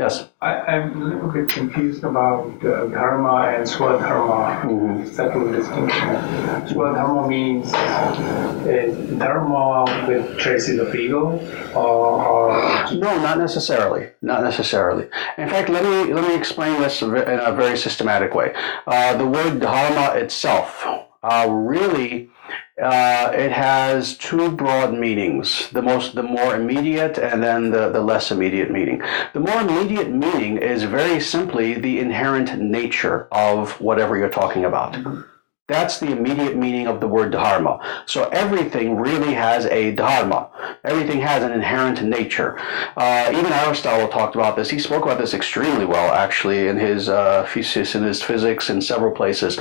Yes. I'm a little bit confused about dharma and swadharma, subtle distinction. Swadharma means is dharma with traces of ego, or no, not necessarily. Not necessarily. In fact, let me explain this in a very systematic way. The word dharma itself really. It has two broad meanings, the more immediate and then the less immediate meaning. The more immediate meaning is very simply the inherent nature of whatever you're talking about. That's the immediate meaning of the word dharma. So everything really has a dharma. Everything has an inherent nature. Even Aristotle talked about this. He spoke about this extremely well, actually, in his thesis, in his physics, in several places,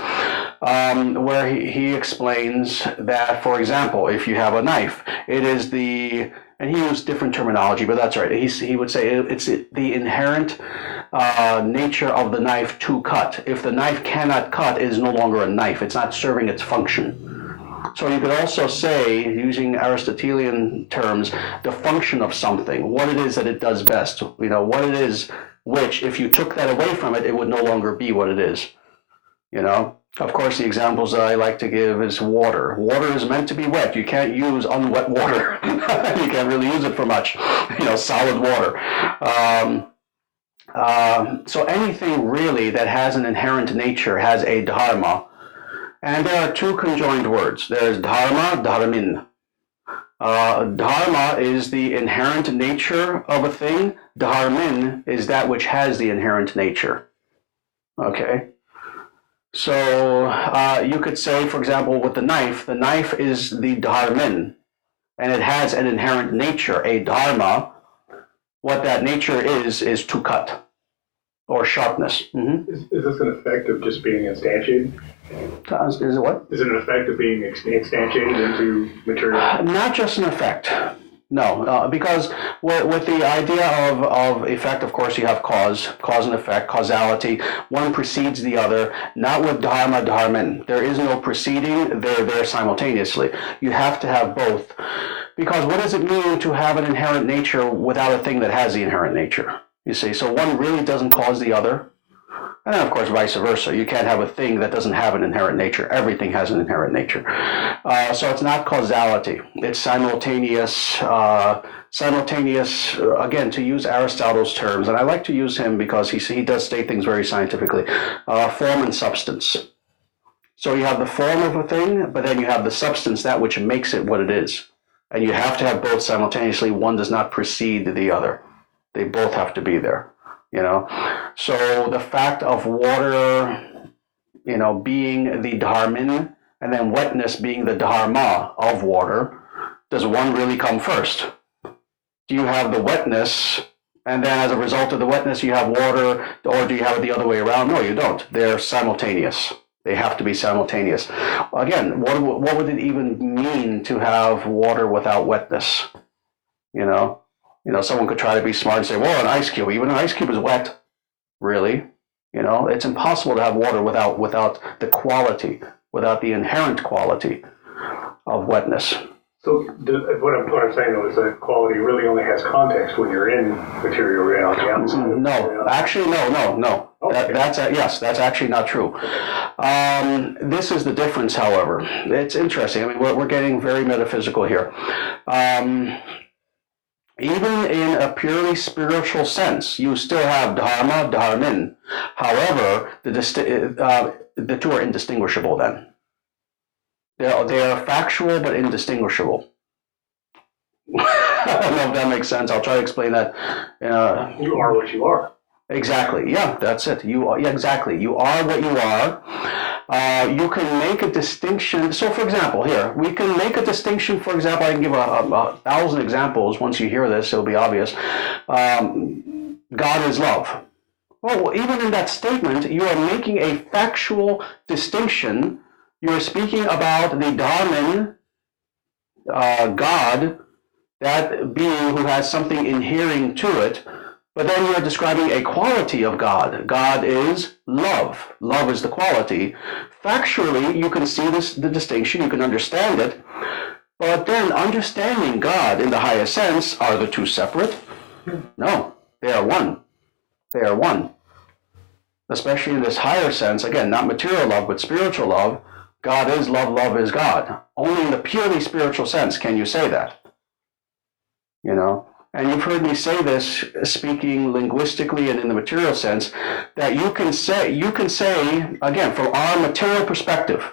where he explains that, for example, if you have a knife, it is the, and he used different terminology, but that's right. He would say it's the inherent nature of the knife to cut. If the knife cannot cut, it is no longer a knife. It's not serving its function. So you could also say, using Aristotelian terms, the function of something, what it is that it does best. You know, what it is which, if you took that away from it, it would no longer be what it is. You know? Of course, the examples that I like to give is water. Water is meant to be wet. You can't use unwet water. You can't really use it for much. You know, solid water. So anything really that has an inherent nature has a dharma. And there are two conjoined words. There's dharma, dharmin. Dharma is the inherent nature of a thing. Dharmin is that which has the inherent nature. Okay? So you could say, for example, with the knife is the dharmin, and it has an inherent nature, a dharma. What that nature is to cut, or sharpness. Is this an effect of just being instantiated? Is it what? Is it an effect of being instantiated into material? Not just an effect. No, because with the idea of effect, of course, you have cause and effect, causality. One precedes the other, not with dharma, dharmin. There is no preceding, they're there simultaneously. You have to have both. Because what does it mean to have an inherent nature without a thing that has the inherent nature? You see, so one really doesn't cause the other. And then, of course, vice versa. You can't have a thing that doesn't have an inherent nature. Everything has an inherent nature. So it's not causality. It's simultaneous, again, to use Aristotle's terms, and I like to use him because he does state things very scientifically, form and substance. So you have the form of a thing, but then you have the substance, that which makes it what it is. And you have to have both simultaneously. One does not precede the other. They both have to be there. You know, so the fact of water, you know, being the dharmin, and then wetness being the dharma of water, does one really come first? Do you have the wetness, and then as a result of the wetness you have water, or do you have it the other way around? No, you don't. They're simultaneous. They have to be simultaneous. Again, what would it even mean to have water without wetness? You know, someone could try to be smart and say, well, an ice cube, even an ice cube is wet. Really? You know, it's impossible to have water without the quality, without the inherent quality of wetness. So what I'm saying, though, is that quality really only has context when you're in material reality. No, actually, no. Okay. That's actually not true. This is the difference, however. It's interesting. I mean, we're getting very metaphysical here. Even in a purely spiritual sense, you still have dharma, dharmin. However, the two are indistinguishable then. They are factual but indistinguishable. I don't know if that makes sense. I'll try to explain that. You are what you are. Exactly. Yeah, that's it. Exactly. You are what you are. You can make a distinction. So, for example, here, we can make a distinction. For example, I can give a 1,000 examples. Once you hear this, it'll be obvious. God is love. Well, even in that statement, you are making a factual distinction. You're speaking about the Dharman, God, that being who has something inhering to it. But then you are describing a quality of God. God is love. Love is the quality. Factually, you can see the distinction. You can understand it. But then understanding God in the highest sense, are the two separate? No, they are one. They are one. Especially in this higher sense, again, not material love, but spiritual love. God is love, love is God. Only in the purely spiritual sense can you say that. You know? And you've heard me say this, speaking linguistically and in the material sense, that you can say, again, from our material perspective,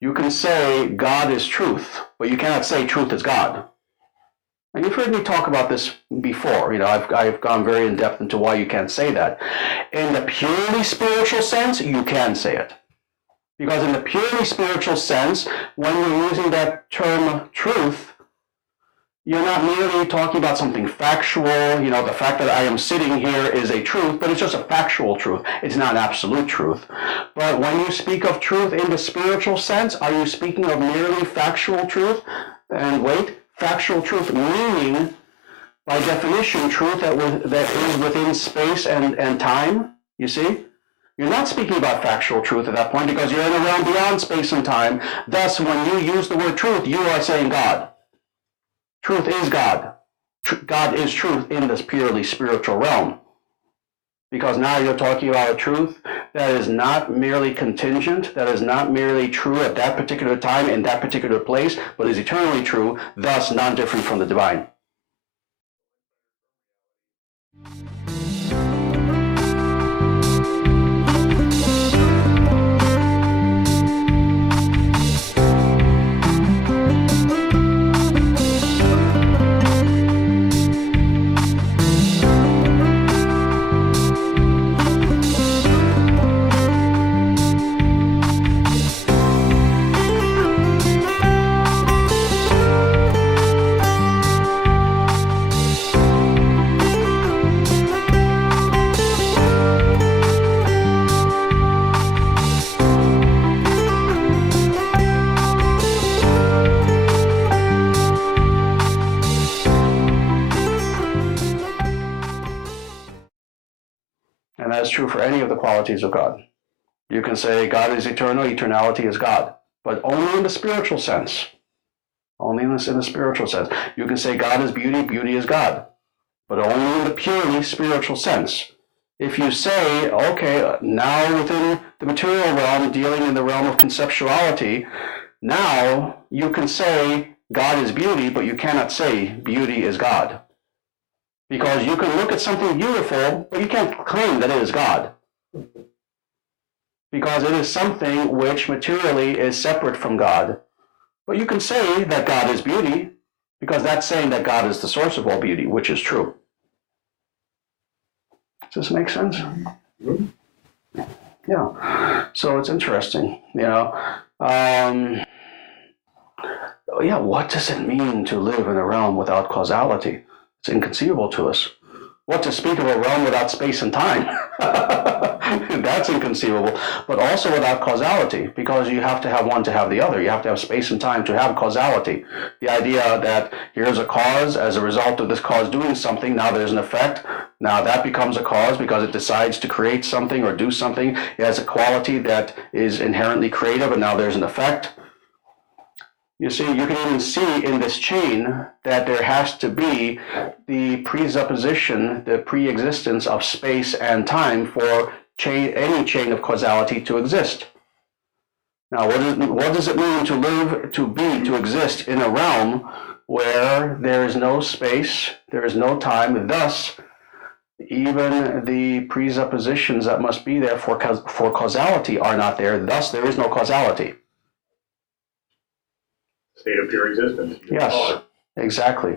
you can say God is truth, but you cannot say truth is God. And you've heard me talk about this before. You know, I've gone very in depth into why you can't say that. In the purely spiritual sense, you can say it. Because in the purely spiritual sense, when you're using that term truth, you're not merely talking about something factual. You know, the fact that I am sitting here is a truth, but it's just a factual truth. It's not an absolute truth. But when you speak of truth in the spiritual sense, are you speaking of merely factual truth? And wait, factual truth meaning, by definition, truth that is within space and time, you see? You're not speaking about factual truth at that point because you're in a realm beyond space and time. Thus, when you use the word truth, you are saying God. Truth is God. God is truth in this purely spiritual realm. Because now you're talking about a truth that is not merely contingent, that is not merely true at that particular time in that particular place, but is eternally true, thus non-different from the divine. And that's true for any of the qualities of God. You can say God is eternal, eternality is God, but only in the spiritual sense. Only in the spiritual sense. You can say God is beauty, beauty is God, but only in the purely spiritual sense. If you say, okay, now within the material realm, dealing in the realm of conceptuality, now you can say God is beauty, but you cannot say beauty is God. Because you can look at something beautiful, but you can't claim that it is God. Because it is something which materially is separate from God. But you can say that God is beauty, because that's saying that God is the source of all beauty, which is true. Does this make sense? Yeah. So it's interesting, you know. Yeah, what does it mean to live in a realm without causality? It's inconceivable to us. What to speak of a realm without space and time? That's inconceivable. But also without causality, because you have to have one to have the other. You have to have space and time to have causality. The idea that here's a cause, as a result of this cause doing something, now there's an effect. Now that becomes a cause because it decides to create something or do something. It has a quality that is inherently creative, and now there's an effect. You see, you can even see in this chain that there has to be the presupposition, the pre-existence of space and time for any chain of causality to exist. Now, what does it mean to live, to be, to exist in a realm where there is no space, there is no time, thus even the presuppositions that must be there for causality are not there, thus there is no causality. State of pure existence. Yes, exactly.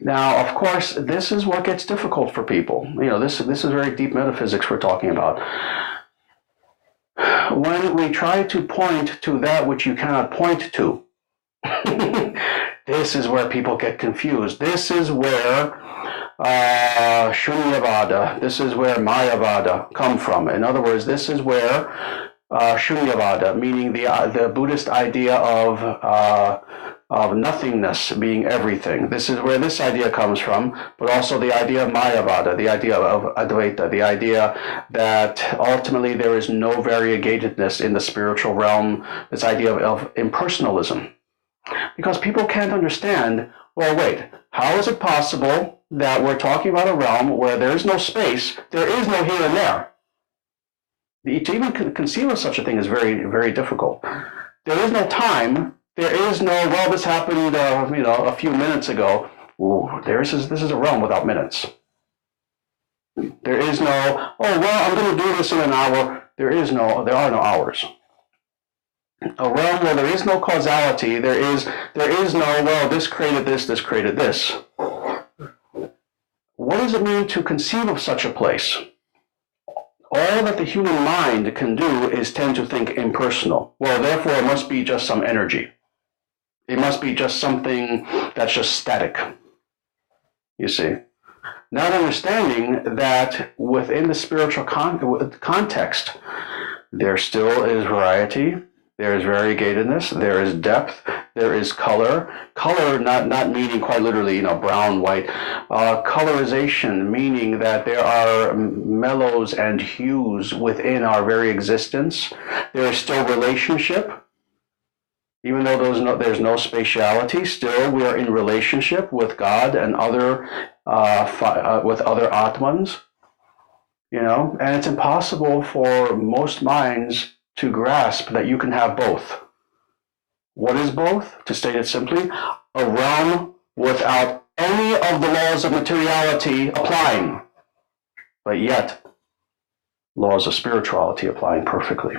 Now, of course, this is what gets difficult for people. You know, this is very deep metaphysics we're talking about. When we try to point to that which you cannot point to, this is where people get confused. This is where Shunyavada. This is where Mayavada come from. In other words, this is where Shunyavada, meaning the Buddhist idea of nothingness being everything. This is where this idea comes from, but also the idea of Mayavada, the idea of Advaita, the idea that ultimately there is no variegatedness in the spiritual realm, this idea of impersonalism. Because people can't understand, well, wait, how is it possible that we're talking about a realm where there is no space, there is no here and there? To even conceive of such a thing is very, very difficult. There is no time. There is no, well, this happened, a few minutes ago. Ooh, this is a realm without minutes. There is no, oh, well, I'm going to do this in an hour. There are no hours. A realm where there is no causality, there is no, well, this created this created this. What does it mean to conceive of such a place? All that the human mind can do is tend to think impersonal. Well, therefore, it must be just some energy. It must be just something that's just static, you see. Not understanding that within the spiritual context, there still is variety, there is variegatedness, there is depth, there is color. Color not meaning quite literally, brown, white. Colorization, meaning that there are mellows and hues within our very existence. There is still relationship. Even though there's no spatiality, still we are in relationship with God and with other Atmans. And it's impossible for most minds to grasp that you can have both. What is both? To state it simply, a realm without any of the laws of materiality applying, but yet laws of spirituality applying perfectly.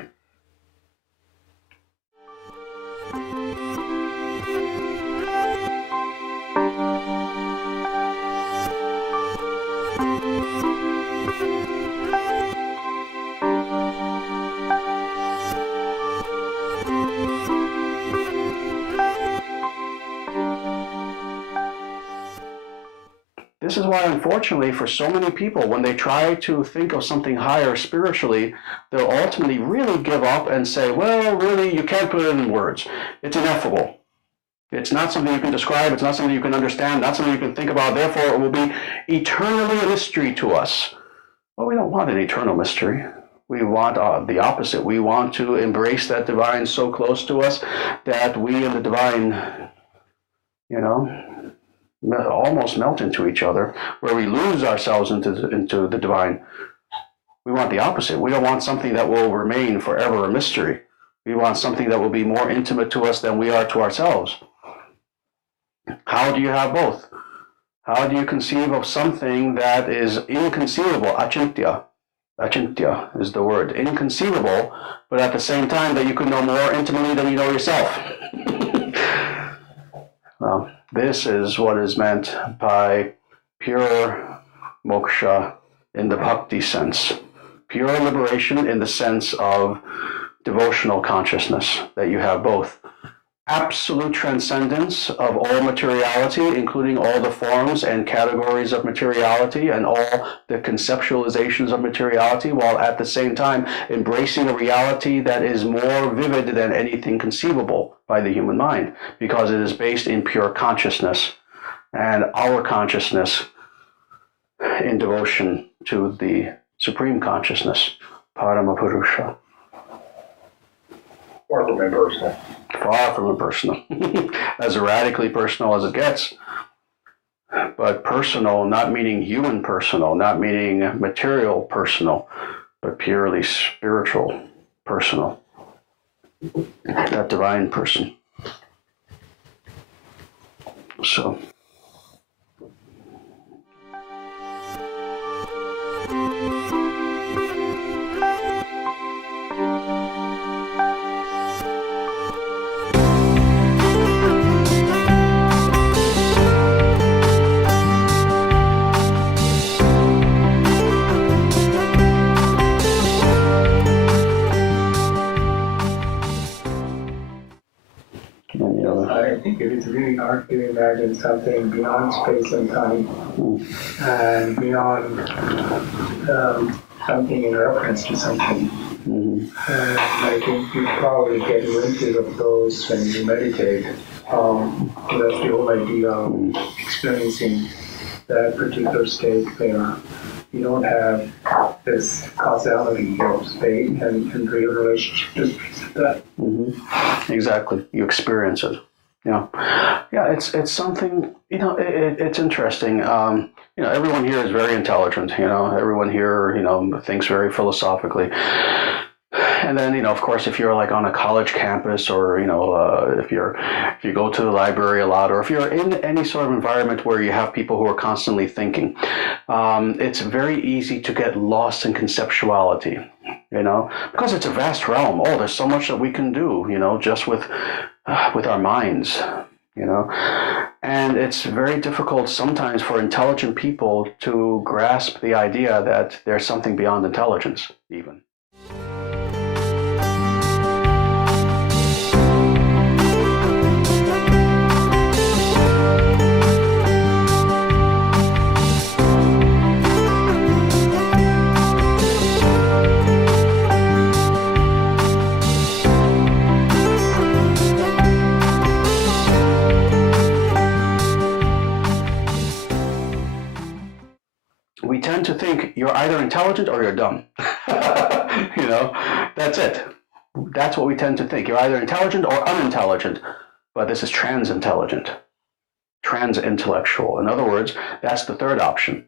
This is why, unfortunately, for so many people, when they try to think of something higher spiritually, they'll ultimately really give up and say, well, really, you can't put it in words. It's ineffable. It's not something you can describe. It's not something you can understand. Not something you can think about. Therefore, it will be eternally a mystery to us. Well, we don't want an eternal mystery. We want the opposite. We want to embrace that divine so close to us that we and the divine, almost melt into each other, where we lose ourselves into the divine. We want the opposite. We don't want something that will remain forever a mystery. We want something that will be more intimate to us than we are to ourselves. How do you have both? How do you conceive of something that is inconceivable? Achintya. Achintya is the word. Inconceivable, but at the same time that you could know more intimately than you know yourself. Well, this is what is meant by pure moksha in the bhakti sense. Pure liberation in the sense of devotional consciousness, that you have both absolute transcendence of all materiality, including all the forms and categories of materiality and all the conceptualizations of materiality, while at the same time embracing a reality that is more vivid than anything conceivable by the human mind, because it is based in pure consciousness and our consciousness in devotion to the supreme consciousness, Paramapurusha. Far from impersonal. Far from impersonal. As radically personal as it gets. But personal, not meaning human personal, not meaning material personal, but purely spiritual personal. That divine person. So. I think it it's really hard to imagine something beyond space and time and beyond something in reference to something. And I think you probably get glimpses of those when you meditate. That's the whole idea of experiencing that particular state where you don't have this causality of space and real relationship to that. Exactly. You experience it. Yeah. It's something, it's interesting. Everyone here is very intelligent, everyone here, thinks very philosophically. And then, of course, if you're like on a college campus or, if you go to the library a lot, or if you're in any sort of environment where you have people who are constantly thinking, it's very easy to get lost in conceptuality, because it's a vast realm. Oh, there's so much that we can do, just with our minds, and it's very difficult sometimes for intelligent people to grasp the idea that there's something beyond intelligence, even. We tend to think you're either intelligent or you're dumb. That's it. That's what we tend to think. You're either intelligent or unintelligent, but this is transintelligent, transintellectual. In other words, that's the third option.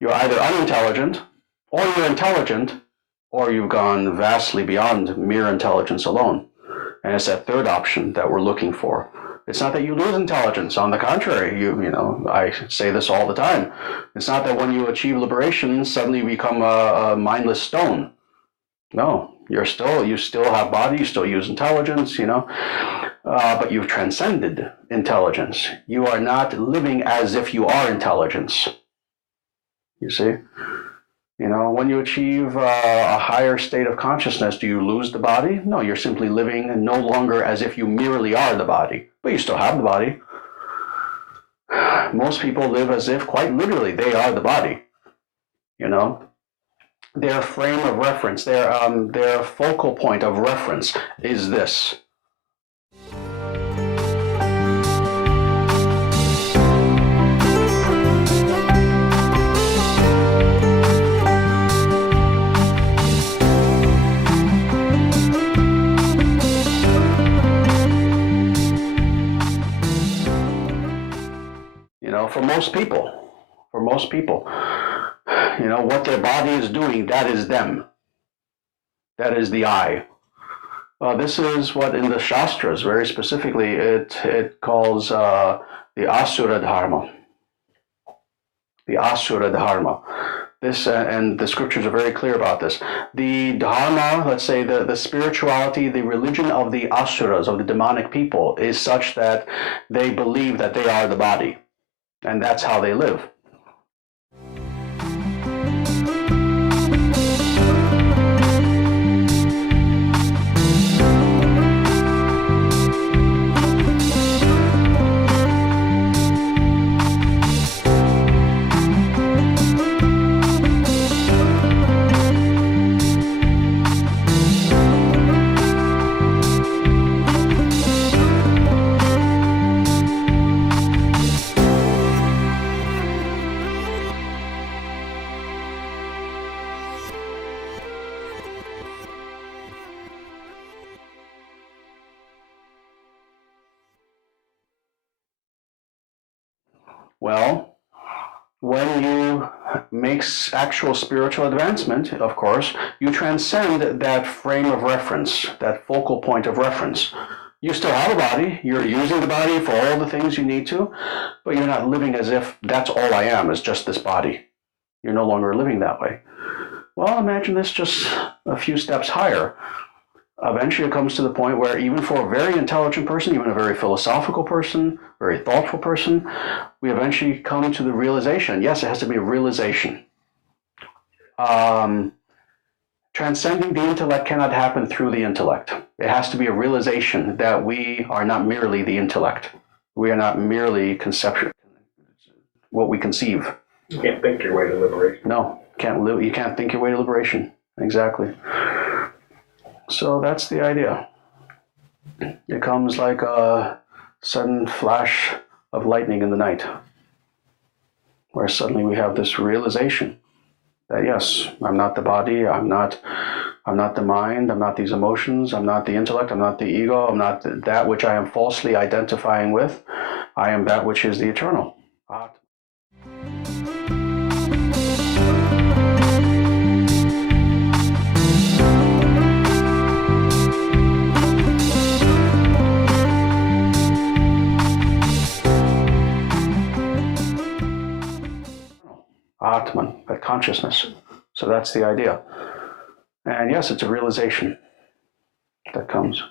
You're either unintelligent or you're intelligent, or you've gone vastly beyond mere intelligence alone. And it's that third option that we're looking for. It's not that you lose intelligence. On the contrary, I say this all the time. It's not that when you achieve liberation, suddenly you become a mindless stone. No, you still have body, you still use intelligence, but you've transcended intelligence. You are not living as if you are intelligence. You see? When you achieve a higher state of consciousness, do you lose the body? No, you're simply living no longer as if you merely are the body, but you still have the body. Most people live as if, quite literally, they are the body. Their frame of reference, their focal point of reference is this. For most people, what their body is doing, that is them. That is the I. This is what in the Shastras, very specifically, it calls the Asura Dharma. The Asura Dharma. This, and the scriptures are very clear about this. The Dharma, let's say the spirituality, the religion of the Asuras, of the demonic people, is such that they believe that they are the body. And that's how they live. Well, when you make actual spiritual advancement, of course, you transcend that frame of reference, that focal point of reference. You still have a body, you're using the body for all the things you need to, but you're not living as if that's all I am, is just this body. You're no longer living that way. Well, imagine this just a few steps higher. Eventually it comes to the point where even for a very intelligent person, even a very philosophical person, very thoughtful person, we eventually come to the realization, yes, it has to be a realization. Transcending the intellect cannot happen through the intellect. It has to be a realization that we are not merely the intellect. We are not merely conception, what we conceive. You can't think your way to liberation. No, you can't think your way to liberation. Exactly. So that's the idea. It comes like a sudden flash of lightning in the night, where suddenly we have this realization that yes, I'm not the body, I'm not the mind, I'm not these emotions, I'm not the intellect, I'm not the ego, I'm not that which I am falsely identifying with. I am that which is the eternal. Atman, that consciousness. So that's the idea. And yes, it's a realization that comes.